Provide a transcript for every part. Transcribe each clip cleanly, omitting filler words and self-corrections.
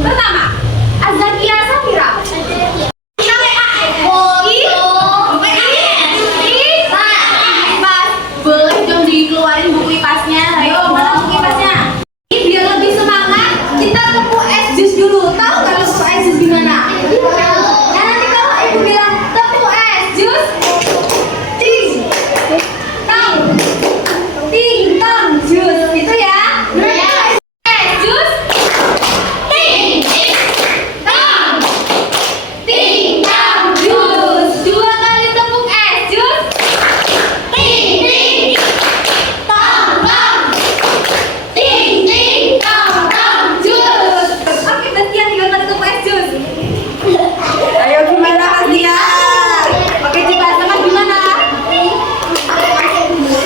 Pertama, Azakia Safira. Boleh dong dikeluarin buku ipasnya. Ayo, mana buku ipasnya? Biar lebih semangat, kita tepuk es jus dulu. Tahu nggak tepuk es jus gimana? Nah, nanti kalau ibu bilang tepuk es jus, ting, tang, ting, tang, jus, gitu ya. Es jus, ting, tang, ting, tang, jus. Dua kali tepuk es jus, ting, ting, tang, tang, ting, ting, tang, tang, jus. Oke, Bastian tiga kali tepuk es jus. Ayo gimana Bastian? Oke, cepat sama gimana?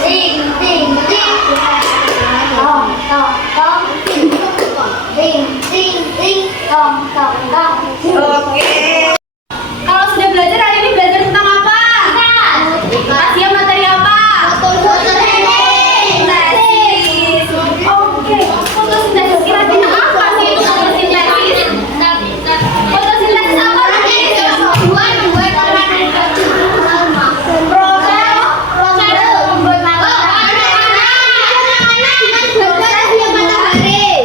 Ting ting ting tong tong tong ting ting ting tong tong tong. Oke. Kalau sudah belajar hari ini belajar tentang apa? Rahasia materi apa? Fotosintesis. Oke. Fotosintesis kira-kira apa sih itu fotosintesis? Fotosintesis apa sih?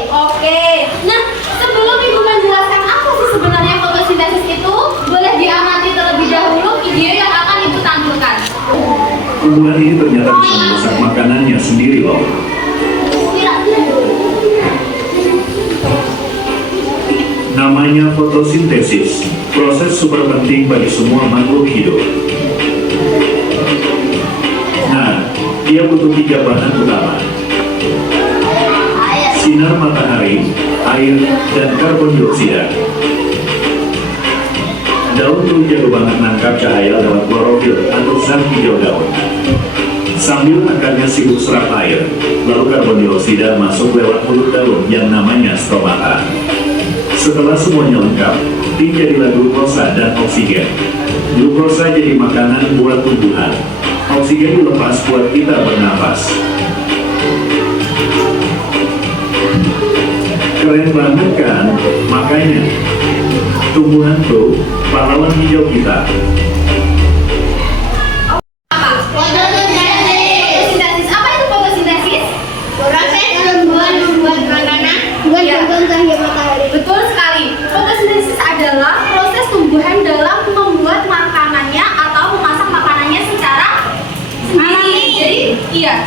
Oke. Nah, sebelum Ibu menjelaskan apa sih sebenarnya fotosintesis itu, boleh diamati terlebih dahulu video yang akan Ibu tampilkan. Tumbuhan ini ternyata bisa merusak makanannya sendiri loh. Namanya fotosintesis, proses super penting bagi semua makhluk hidup. Nah, dia butuh 3 bahan utama: sinar matahari, air, dan karbon dioksida. Daun tuh jago banget nangkap cahaya lewat klorofil atau zat hijau daun. Sambil akarnya sibuk serap air, lalu karbon dioksida masuk lewat mulut daun yang namanya stomata. Setelah semuanya lengkap, tim jadilah glukosa dan oksigen. Glukosa jadi makanan buat tumbuhan. Oksigen dilepas buat kita bernapas. Keren banget kan? Makanya tumbuhan tuh pahlawan hijau kita. Fotosintesis. Apa itu fotosintesis? Betul sekali. Fotosintesis adalah proses tumbuhan dalam membuat makanannya atau memasak makanannya secara sendiri. Jadi,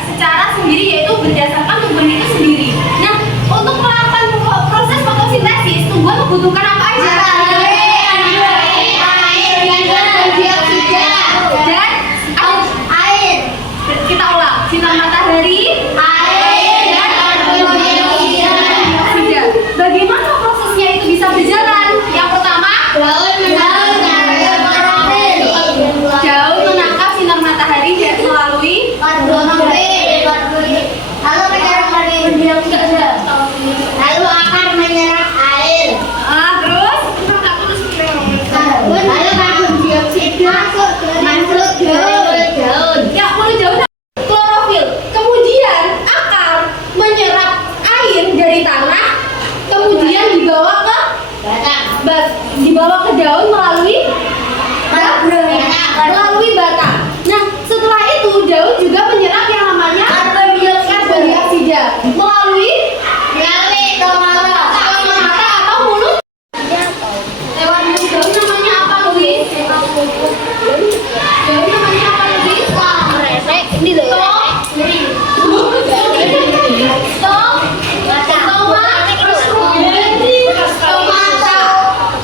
secara sendiri, yaitu berdasarkan tumbuhan itu sendiri. Nah, untuk melakukan proses fotosintesis, tumbuhan membutuhkan apa aja? Kita ulang. Sinar matahari, air, dan karbon dioksida. Bagaimana prosesnya itu bisa berjalan? Yang pertama, daun menangkap sinar matahari melalui lalu akar menyerap air. terus Lalu karbon dioksida masuk ke daun. ya mulai jauh klorofil. Kemudian akar menyerap air dari tanah, kemudian dibawa ke daun melalui batang. Nah, setelah itu daun juga menyerap yang namanya karbon dioksida melalui stomata atau mulut. Lewat mulut daun namanya apa, Luis? Daun namanya apa, Luis?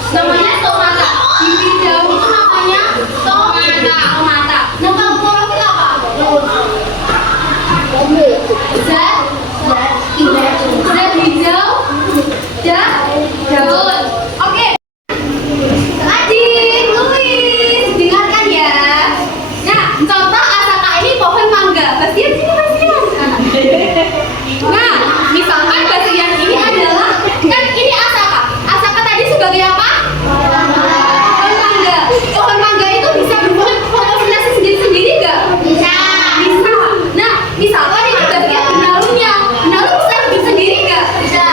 Namanya stomata. Bibir daun itu namanya stomata. Nah, kalau klorofil apa? Zat hijau daun. Oke. Adik, Luis, dengarkan ya. Nah, contoh asaka ini pohon mangga. Bastian sini, Bastian. Nah, misalkan Bastian ini adalah, kan ini asaka. Asaka tadi sebagai apa? Pohon mangga. Pohon mangga itu bisa berbuat fotosintesis sendiri-sendiri nggak? Bisa. Bisa. Nah, misalkan ini Bastian benalunya. Benalu bisa hidup sendiri nggak? Bisa.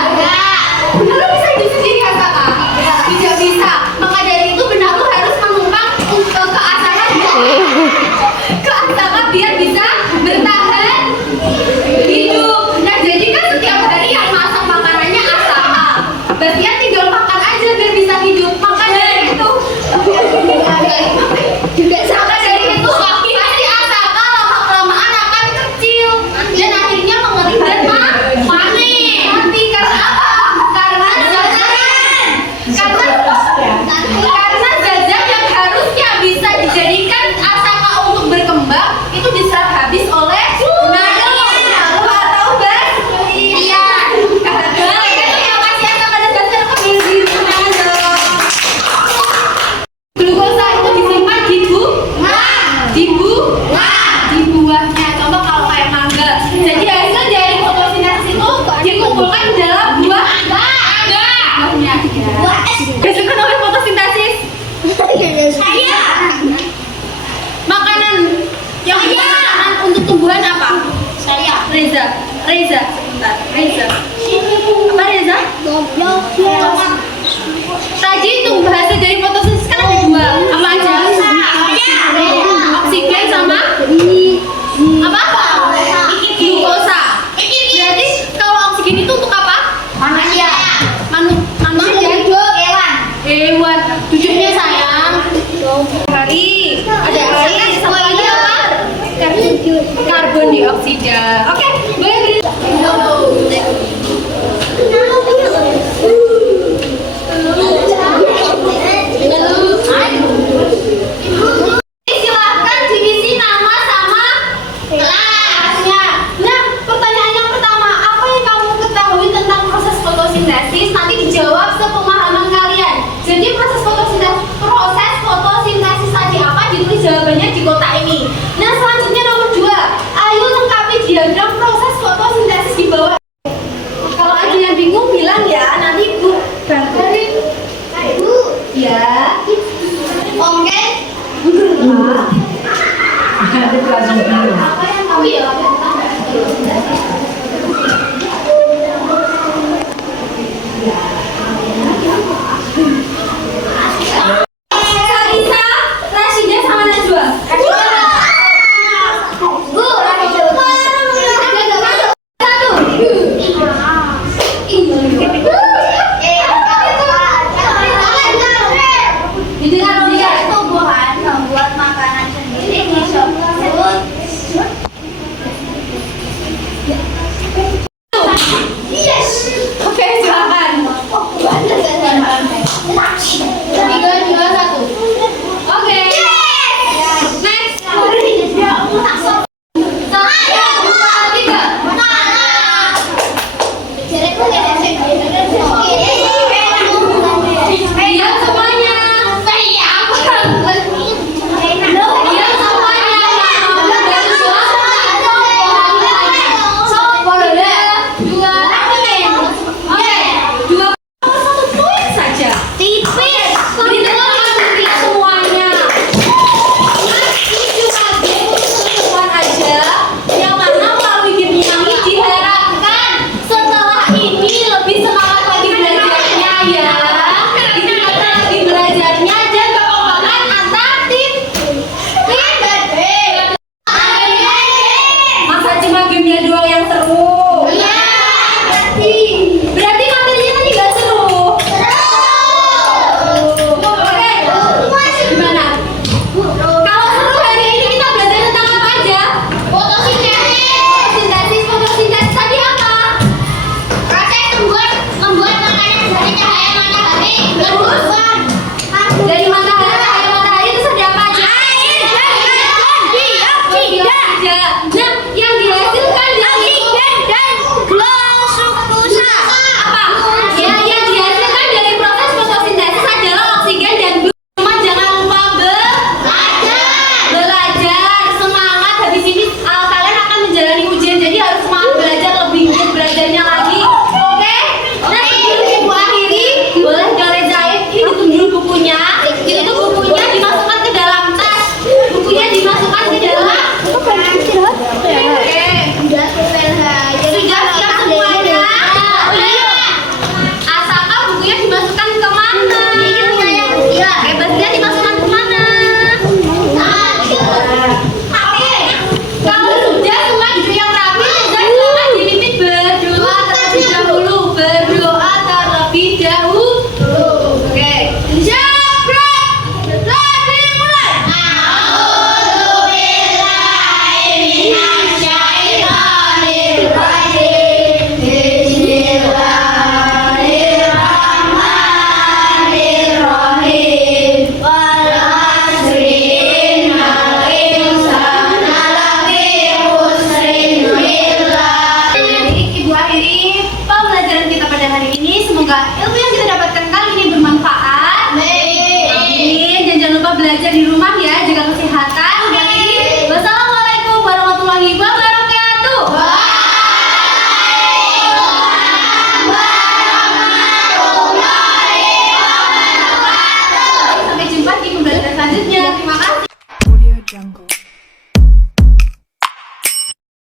Benalu bisa hidup sendiri, Asaka. Besok kan oleh fotosintesis. Saya. Makanan yang makanan untuk tumbuhan apa? Saya. Reza, sebentar. Reza. Apa Reza? Tadi itu bahasa dari fotosintesis kan ada dua. Apa aja? Oksigen sama apa? Glukosa. Berarti kalau oksigen itu untuk apa? Manusia. Manusia dan hewan. Duduknya sayang. Hari. Ada air. Sama lagi apa? Karbon dioksida. Oke, boleh beri.